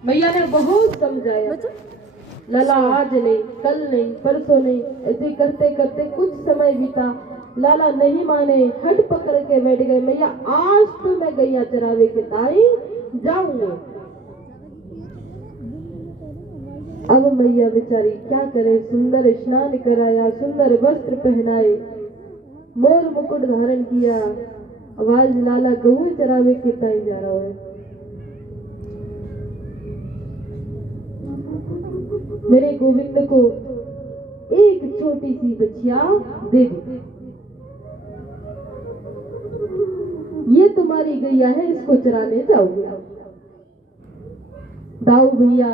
मैया ने बहुत समझाया, लाला आज नहीं, कल नहीं, परसों नहीं, ऐसे करते करते कुछ समय बीता। लाला नहीं माने, हट पकड़ के बैठ गए। मैया आज तो मैं गैया चरावे के ताई जाऊंगे। अब मैया बेचारी क्या करे, सुंदर स्नान कराया, सुंदर वस्त्र पहनाए, मोर मुकुट धारण किया। आवाज लाला गऊ चरावे के ताई जा रहा है। मेरे गोविंद को एक छोटी सी बच्चिया दे दो, ये तुम्हारी गैया है, इसको चराने जाओगे। दाऊ भैया,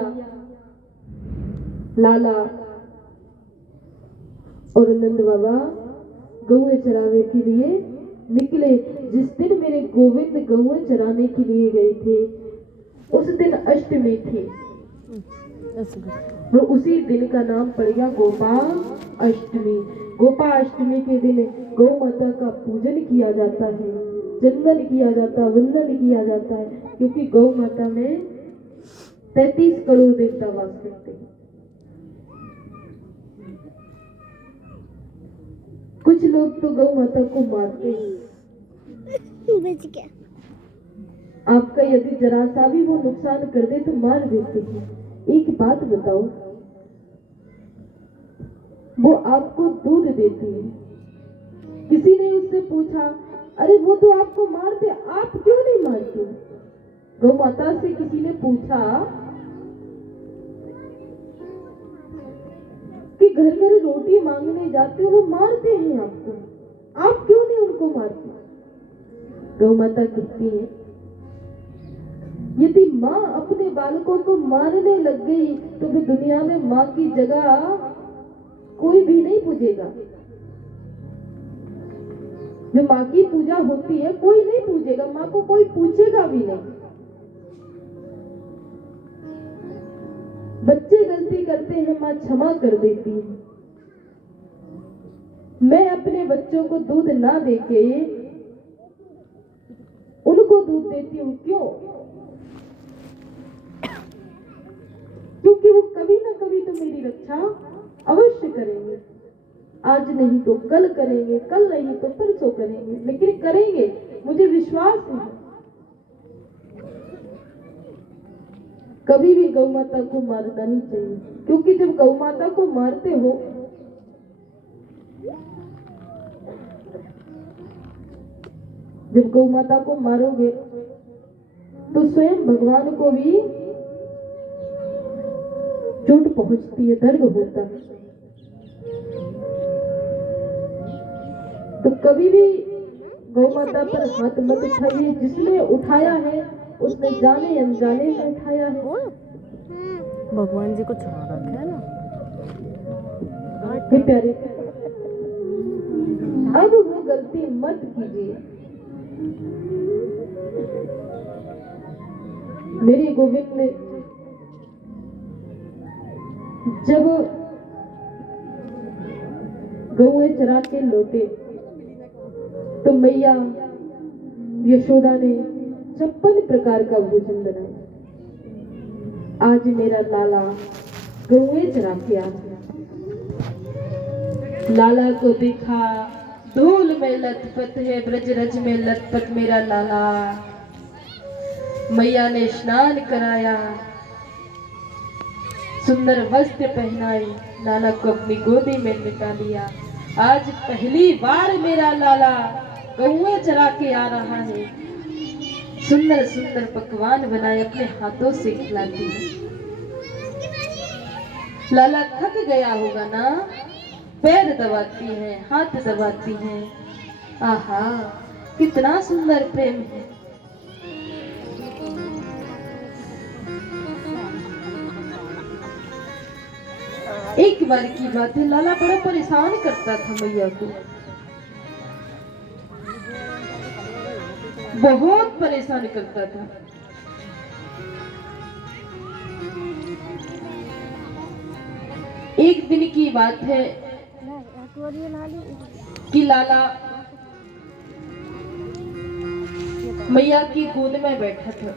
लाला और नंद बाबा गऊ चरावे के लिए निकले। जिस दिन मेरे गोविंद गऊ चराने के लिए गए थे उस दिन अष्टमी थी, और उसी दिन का नाम पड़ गया गोपाल अष्टमी। गोपाल अष्टमी के दिन गौ माता का पूजन किया जाता है, चंदन किया जाता है, वंदन किया जाता है, क्योंकि गौ माता में 33 करोड़ देवता वास करते हैं। कुछ लोग तो गौ माता को मारते हैं। आपका यदि जरा सा भी वो नुकसान कर दे तो मार देते हैं। एक बात बताओ, वो आपको दूध देती है, किसी ने उससे पूछा, अरे वो तो आपको मारते, आप क्यों नहीं मारते? गौ माता से किसी ने पूछा कि घर घर रोटी मांगने जाते हो, वो मारते हैं आपको, आप क्यों नहीं उनको मारते? गौ माता कहती है, यदि माँ अपने बालकों को मारने लग गई तो फिर दुनिया में माँ की जगह कोई भी नहीं पूजेगा। जो माँ की पूजा होती है कोई नहीं पूजेगा, माँ को कोई पूछेगा भी नहीं। बच्चे गलती करते हैं, माँ क्षमा कर देती है। मैं अपने बच्चों को दूध ना देके उनको दूध देती हूँ, क्यों? क्योंकि वो कभी ना कभी तो मेरी रक्षा अवश्य करेंगे। आज नहीं तो कल करेंगे, कल नहीं तो परसों करेंगे, लेकिन करेंगे, मुझे विश्वास है। कभी भी गौ माता को मारना नहीं चाहिए, क्योंकि जब गौ माता को मारते हो जब गौ माता को मारोगे तो स्वयं भगवान को भी चोट पहुंचती है, दर्द होता है। तो कभी भी गौ माता पर हाथ मत उठाइए। जिसने उठाया है उसने जाने अनजाने में उठाया है। भगवान जी को छुड़ा रखा है ना। हे प्यारे, अब वो गलती मत कीजिए। मेरे गोविंद ने जब गौएं चरा के लौटे तो मैया यशोदा ने 56 प्रकार का भोजन बनाया। आज मेरा लाला गौएं चरा के आ गया। लाला को देखा, धूल में लथपथ है, ब्रज रज में लथपथ मेरा लाला। मैया ने स्नान कराया, सुंदर वस्त्र पहनाए, लाला को अपनी गोदी में लिटा लिया। आज पहली बार मेरा लाला गौएं चरा के आ रहा है। सुंदर सुंदर पकवान बनाए, अपने हाथों से खिलाती है। लाला थक गया होगा ना, पैर दबाती है, हाथ दबाती है। आहा, कितना सुंदर प्रेम है। एक बार की बात है, लाला बड़ा परेशान करता था मैया को, बहुत परेशान करता था। एक दिन की बात है कि लाला मैया की गोद में बैठा था।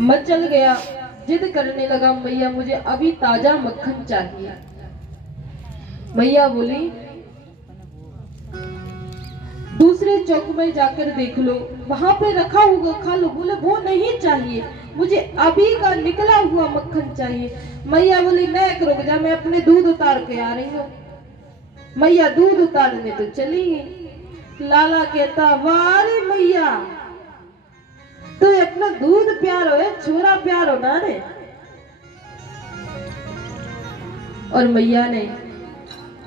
मचल गया, जिद करने लगा, मैया मुझे अभी ताजा मक्खन चाहिए। मैया बोली दूसरे चौक में जाकर देख लो, वहां पे रखा होगा, खा लो। बोले वो नहीं चाहिए, मुझे अभी का निकला हुआ मक्खन चाहिए। मैया बोली नहीं, रुक जा, मैं अपने दूध उतार के आ रही हूँ। मैया दूध उतारने तो चली गई। लाला कहता वाह रे मैया, तो अपना दूध प्यारो है, छोरा प्यारो ना रे। और मैया ने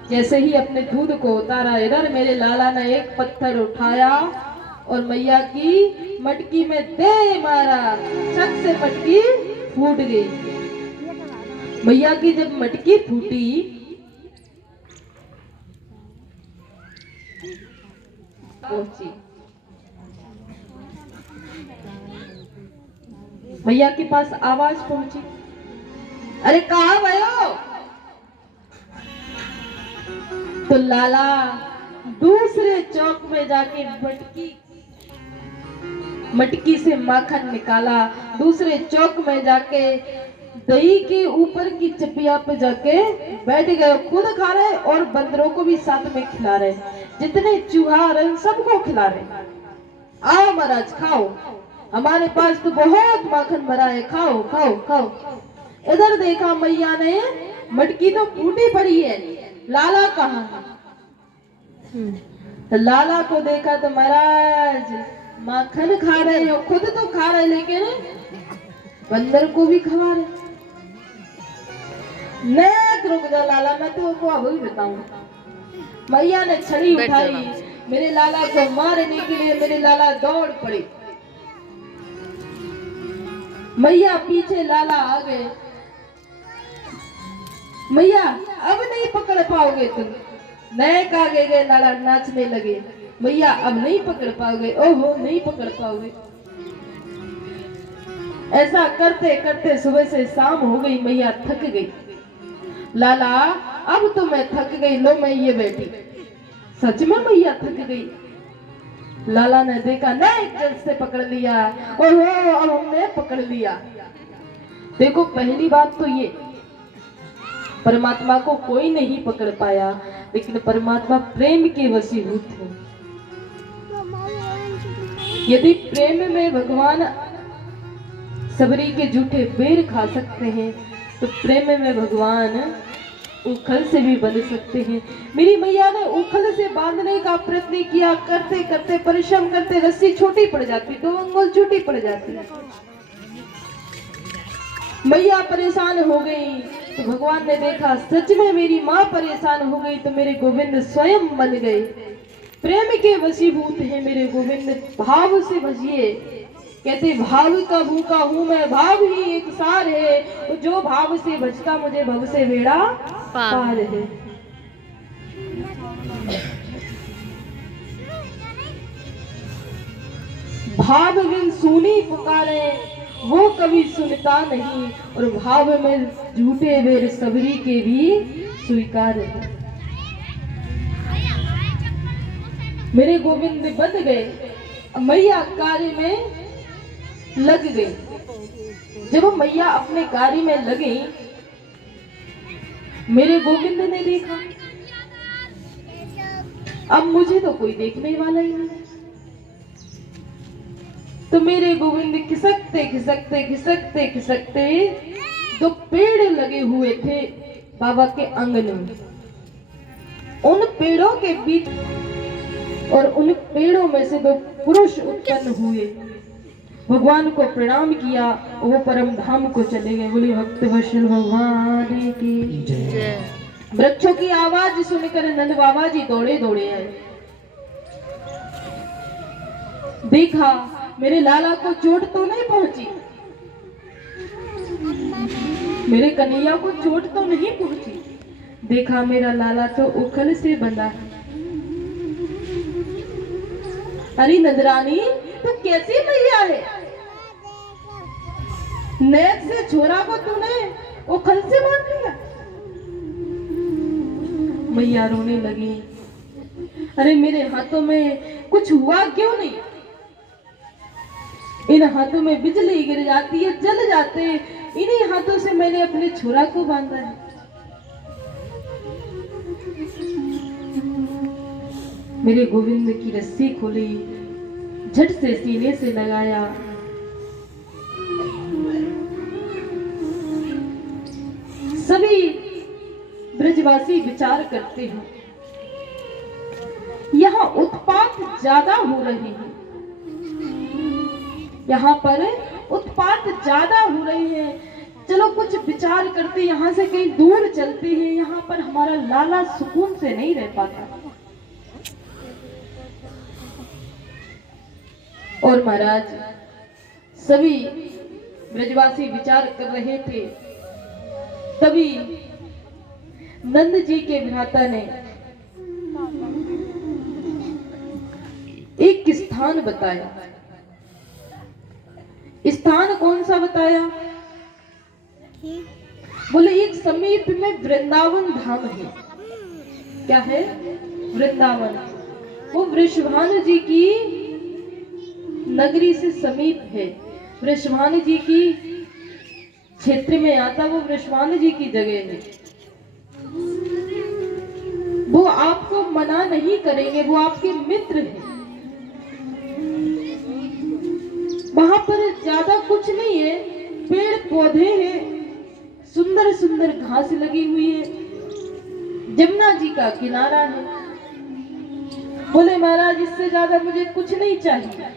जैसे ही अपने दूध को उतारा, इधर मेरे लाला ने एक पत्थर उठाया और मैया की मटकी में दे मारा। छक से मटकी फूट गई। मैया की जब मटकी फूटी, पहुंची मैया के पास आवाज पहुंची, अरे कहाँ भयो? तो लाला दूसरे चौक में जाके मटकी से माखन निकाला। दूसरे चौक में जाके दही के ऊपर की चपिया पे जाके बैठ गए। खुद खा रहे और बंदरों को भी साथ में खिला रहे, जितने चूहा रहे सबको खिला रहे। आओ महाराज खाओ, हमारे पास तो बहुत माखन भरा है, खाओ खाओ खाओ। इधर देखा मैया ने, मटकी तो फूटी पड़ी है, लाला कहाँ है? तो लाला को देखा तो महाराज माखन खा रहे हो, खुद तो खा रहे लेकिन बंदर को भी खवा रहे। नहीं रुक जा लाला, मैं तो को अभी बताऊं। मैया ने छड़ी उठाई, मेरे लाला को मारने के लिए मेरे लाला दौड़ पड़े। मैया पीछे, लाला आ गए। मैया अब नहीं पकड़ पाओगे तुम। नए कागे गए, लाला नाचने लगे। मैया अब नहीं पकड़ पाओगे, ओहो नहीं पकड़ पाओगे। ऐसा करते करते सुबह से शाम हो गई, मैया थक गई। लाला अब तो मैं थक गई, लो मैं ये बैठी। सच में मैया थक गई। लाला ने देखा नहीं, जल्द से पकड़ लिया, ओहो अब हमने पकड़ लिया। देखो पहली बात तो ये, परमात्मा को कोई नहीं पकड़ पाया, लेकिन परमात्मा प्रेम के वशीभूत है। यदि प्रेम में भगवान सबरी के जूठे बेर खा सकते हैं, तो प्रेम में भगवान उखल से भी बंध सकते हैं। मेरी मैया ने उखल से बांधने का प्रयत्न किया, करते करते परिश्रम करते रस्सी छोटी पड़ जाती, 2 अंगुल छोटी पड़ जाती। मैया परेशान हो गई तो भगवान ने देखा सच में मेरी माँ परेशान हो गई, तो मेरे गोविंद स्वयं बन गए। प्रेम के वशीभूत है मेरे गोविंद, भाव से भजिए। कहते भाव का भूखा हूँ मैं, भाव ही एक सार है, तो जो भाव से भजता मुझे भव से बेड़ा पार है। भाव बिन सुनी पुकारे, वो कभी सुनता नहीं, और भाव में झूठे बेर सबरी के भी स्वीकार है। मेरे गोविंद बन गए, मैया कार्य में लग गई। जब मैया अपने कार्य में लगी, मेरे गोविंद ने देखा अब मुझे तो कोई देखने वाला ही नहीं। तो मेरे गोविंद खिसकते खिसकते खिसकते खिसकते 2 पेड़ लगे हुए थे बाबा के आंगन में, उन पेड़ों के बीच, और उन पेड़ों में से 2 पुरुष उत्पन्न हुए। भगवान को प्रणाम किया, वो परम धाम को चले गए। बोले भक्त वत्सल भगवान की जय। वृक्षों की आवाज सुनकर नंद बाबा जी दौड़े दौड़े आए। देखा मेरे लाला को चोट तो नहीं पहुंची, मेरे कन्हैया को चोट तो नहीं पहुंची। देखा मेरा लाला तो उखल से बंधा है। अरे नंदरानी तू कैसी मैया है, नेक से छोरा को तूने उखल से बांध लिया। मैया रोने लगी, अरे मेरे हाथों में कुछ हुआ क्यों नहीं? इन हाथों में बिजली गिर जाती है, जल जाते हैं। इन्हीं हाथों से मैंने अपने छुरा को बांधा है। मेरे गोविंद की रस्सी खोली, झट से सीने से लगाया। सभी ब्रजवासी विचार करते हैं, यहाँ उत्पात ज्यादा हो रहे हैं, यहाँ पर उत्पात ज्यादा हो रहे हैं। चलो कुछ विचार करते, यहाँ से कहीं दूर चलते हैं। यहाँ पर हमारा लाला सुकून से नहीं रह पाता। और महाराज सभी ब्रजवासी विचार कर रहे थे, तभी नंद जी के भ्राता ने एक स्थान बताया। स्थान कौन सा बताया? बोले एक समीप में वृंदावन धाम है। क्या है? वृंदावन। वो वृषभानु जी की नगरी से समीप है। वृषभानु जी की क्षेत्र में आता, वो वृषभानु जी की जगह है। वो आपको मना नहीं करेंगे, वो आपके मित्र हैं। वहां पर ज्यादा कुछ नहीं है, पेड़ पौधे हैं, सुंदर सुंदर घास लगी हुई है, जमुना जी का किनारा है। बोले महाराज इससे ज्यादा मुझे कुछ नहीं चाहिए।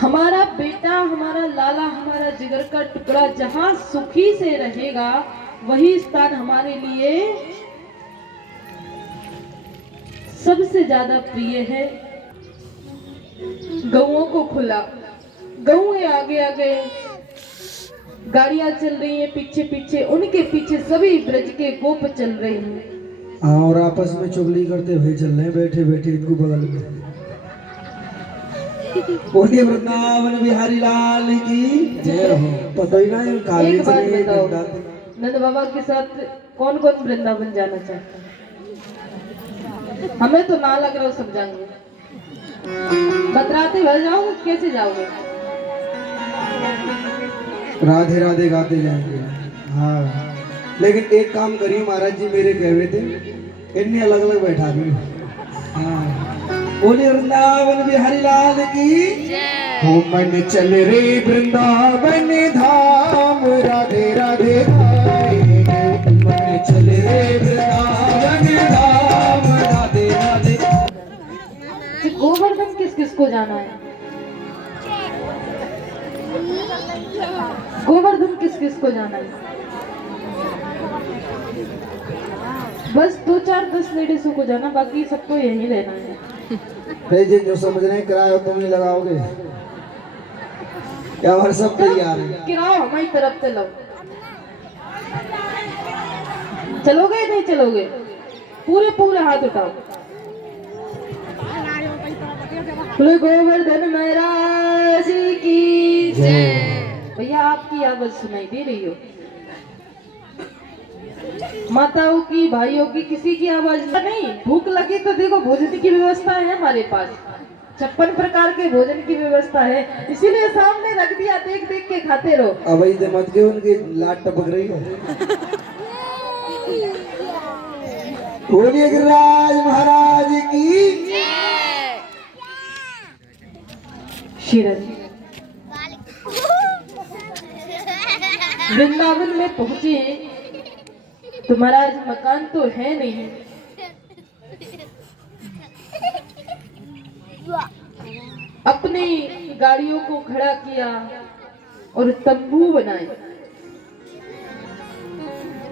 हमारा बेटा, हमारा लाला, हमारा जिगर का टुकड़ा जहां सुखी से रहेगा, वही स्थान हमारे लिए सबसे ज्यादा प्रिय है। गऊओं को खुला, गऊ आगे आगे, गाड़ियां चल रही हैं पीछे पीछे, उनके पीछे सभी ब्रज के गोप चल रहे हैं। और आपस में चुगली करते हुए चल रहे हैं, बैठे बैठे इनको बगल में। बोलिए वृंदावन बिहारी लाल की जय हो। पता ही ना काली एक बात बताओ, नंद बाबा के साथ कौन कौन वृंदावन जाना चाहता है? हमें तो ना लग रहा, सब जाएंगे। बतराते भर जाओगे, कैसे जाओगे? राधे राधे गाते जाएंगे। हाँ, लेकिन एक काम करिए, महाराज जी मेरे कह रहे थे, इन्हें अलग अलग बैठा दी। हाँ, बोलिए वृंदावन बिहारी लाल की हो। मन चल रे वृंदावन धाम, राधे राधे मन चल रे वृंदावन धाम, राधे राधे। गोवर्धन किस किस को जाना है? गोवर्धन किस किस को जाना है? बस 2-4-10 लेडीजों को जाना, बाकी सबको यही रहना है। जी जो समझ रहे हैं किराया तुम नहीं लगाओगे क्या? हमारे सब तैयार है। किराया हमारी तरफ से लो। चलोगे नहीं चलोगे? पूरे पूरे हाथ उठाओ। गोवर्धन महाराज की जय। भैया आपकी आवाज सुनाई दे रही हो? माताओं की, भाइयों की, किसी की आवाज नहीं? भूख लगी तो देखो, भोजन की व्यवस्था है हमारे पास, 56 प्रकार के भोजन की व्यवस्था है, इसीलिए सामने रख दिया, देख देख के खाते रहो। अब इधर मत के उनकी लाट टपक रही है। बोलिए गिरिराज महाराज की वृंदावन में पहुंचे तो महाराज मकान तो है नहीं, अपनी गाड़ियों को खड़ा किया और तंबू बनाए।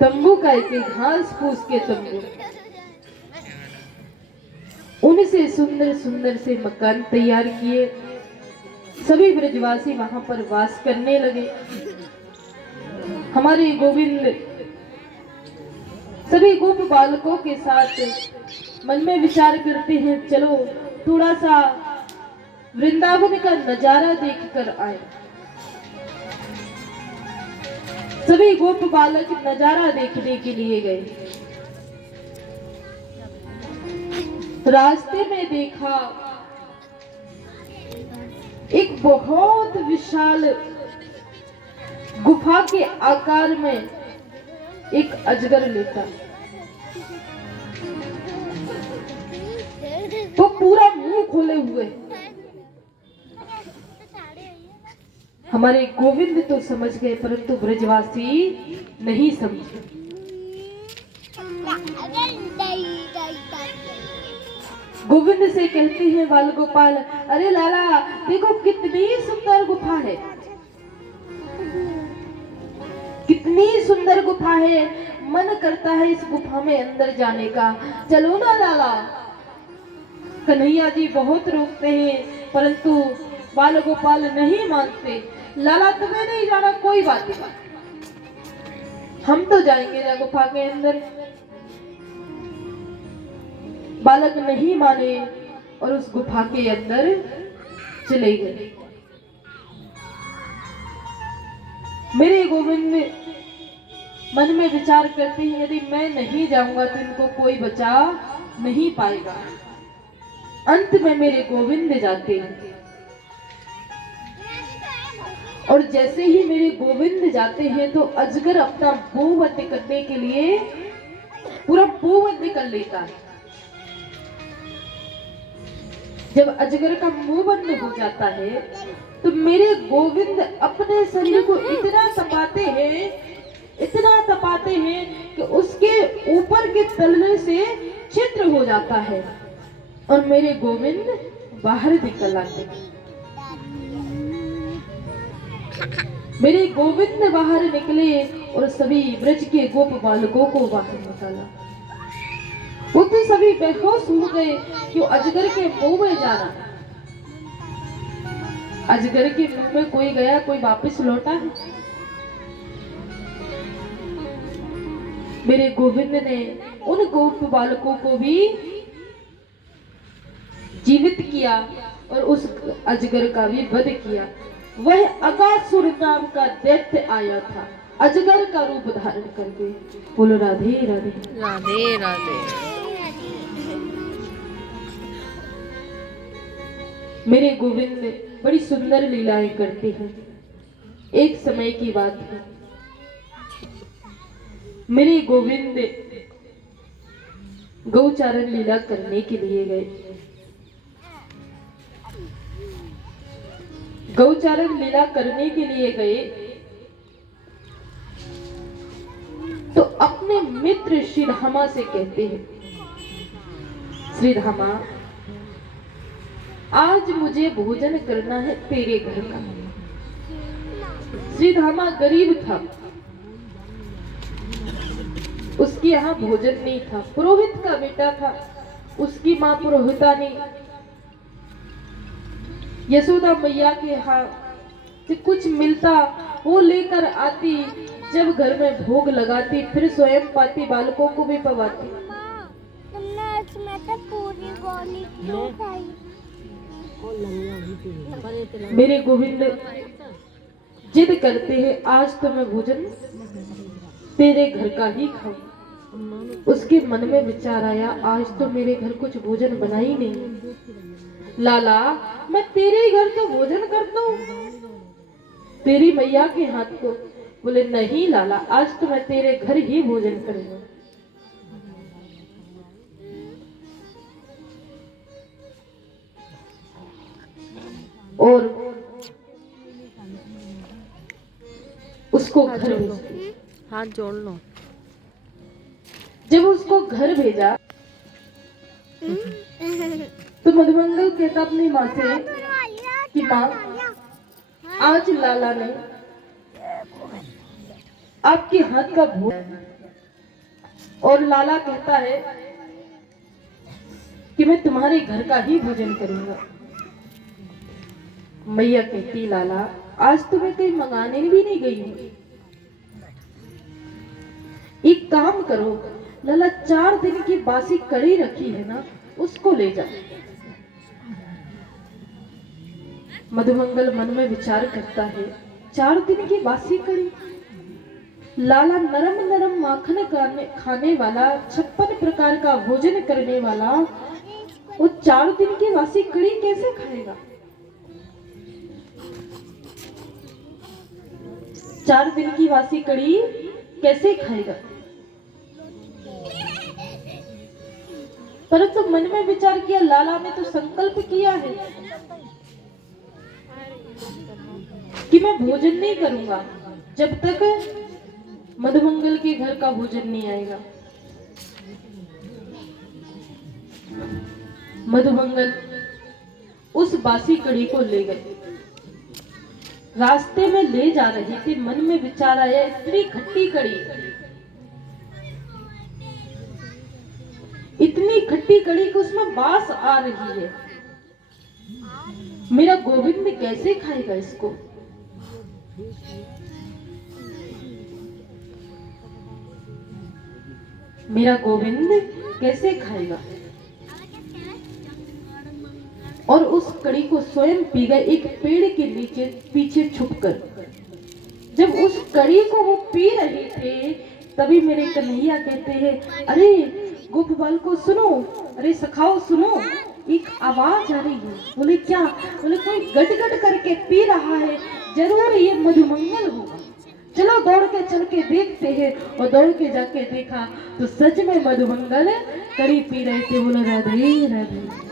तंबू का एक घास फूस के तंबू, उनसे सुंदर सुंदर से मकान तैयार किए। सभी ब्रजवासी वहां पर वास करने लगे। हमारे गोविंद सभी गोप बालकों के साथ मन में विचार करते हैं, चलो थोड़ा सा वृंदावन का नजारा देखकर आए। सभी गोप बालक नजारा देखने के लिए गए। रास्ते में देखा एक बहुत विशाल गुफा के आकार में एक अजगर लेटा, वो पूरा मुंह खोले हुए। हमारे गोविंद तो समझ गए परंतु ब्रजवासी नहीं समझे। गोविंद से कहते हैं बाल गोपाल, अरे लाला देखो कितनी सुंदर गुफा है, कितनी सुंदर गुफा है, मन करता है इस गुफा में अंदर जाने का, चलो ना लाला। कन्हैया जी बहुत रोकते हैं परंतु बाल गोपाल नहीं मानते। लाला तुम्हें नहीं जाना, कोई बात नहीं, हम तो जाएंगे ना गुफा के अंदर। बालक नहीं माने और उस गुफा के अंदर चले गए। मेरे गोविंद मन में विचार करते हैं, यदि मैं नहीं जाऊंगा तो इनको कोई बचा नहीं पाएगा। अंत में मेरे गोविंद जाते हैं और जैसे ही मेरे गोविंद जाते हैं तो अजगर अपना मुंह बंद करने के लिए पूरा मुंह बंद कर लेता है। जब अजगर का मुंह बंद हो जाता है तो मेरे गोविंद अपने शरीर को इतना तपाते हैं कि उसके ऊपर के तलने से छिद्र हो जाता है और मेरे गोविंद बाहर निकल आते हैं। मेरे गोविंद बाहर निकले और सभी ब्रज के गोप बालकों को बाहर निकाला। वो तो सभी बेहोश हो गए कि अजगर के मुंह में जाना। अजगर के मुंह में कोई गया, कोई वापस लौटा है? मेरे गोविंद ने उन गोप बालकों को भी जीवित किया और उस अजगर का भी वध किया। वह अगासुर नाम का दैत्य आया था अजगर का रूप धारण करके। बोलो राधे राधे राधे राधे। मेरे गोविंद बड़ी सुंदर लीलाएं करते हैं। एक समय की बात है, मेरे गोविंद गौचारण लीला करने के लिए गए। गौचारण लीला करने के लिए गए तो अपने मित्र श्री धामा से कहते हैं, श्री धामा आज मुझे भोजन करना है तेरे घर का। श्री धामा गरीब था, उसके यहाँ भोजन नहीं था। पुरोहित का बेटा था, उसकी माँ पुरोहितानी यशोदा मैया के यहाँ से कुछ मिलता वो लेकर आती, जब घर में भोग लगाती फिर स्वयं पाती, बालकों को भी पवाती। मेरे गोविंद जिद करते हैं आज तो मैं भोजन तेरे घर का ही खाऊं। उसके मन में विचार आया आज तो मेरे घर कुछ भोजन बना ही नहीं, लाला मैं तेरे घर तो भोजन करता हूँ तेरी मैया के हाथ को। बोले नहीं लाला आज तो मैं तेरे घर ही भोजन करूंगा। और उसको घर भेजा। हाथ जोड़ लो। जब उसको घर भेजा तो मधुमंगल कहता अपनी माँ से कि माँ आज लाला ने आपके हाथ का भोजन, और लाला कहता है कि मैं तुम्हारे घर का ही भोजन करूंगा। मैया कहती लाला आज तो मैं कहीं मंगाने भी नहीं गई हूं, एक काम करो लाला 4 दिन की बासी कड़ी रखी है ना उसको ले जा। मधुमंगल मन में विचार करता है 4 दिन की बासी कड़ी। लाला नरम नरम माखन खाने वाला, 56 प्रकार का भोजन करने वाला, वो 4 दिन की वासी कड़ी कैसे खाएगा? 4 दिन की वासी कड़ी कैसे खाएगा? परंतु मन में विचार किया, लाला ने तो संकल्प किया है कि मैं भोजन नहीं करूंगा जब तक मधुमंगल के घर का भोजन नहीं आएगा। मधुमंगल उस बासी कड़ी को ले गए। रास्ते में ले जा रहे थे, मन में विचार आया, इतनी खट्टी कड़ी, इतनी खट्टी कड़ी कि उसमें बास आ रही है। मेरा गोविंद कैसे खाएगा इसको? मेरा गोविंद कैसे खाएगा? और उस कड़ी को स्वयं पी गए एक पेड़ के नीचे पीछे छुपकर। जब उस कड़ी को वो पी रहे थे तभी मेरे कन्हैया कहते हैं, अरे गोपबाल को सुनो, अरे सखाओ सुनो, एक आवाज आ रही है। बोले क्या? बोले कोई गट-गट करके पी रहा है, जरूर ये मधुमंगल होगा। चलो दौड़ के चल के देखते हैं। और दौड़ के जाके देखा तो सच में मधुमंगल कड़ी पी रहे थे। बोले राधे राधे।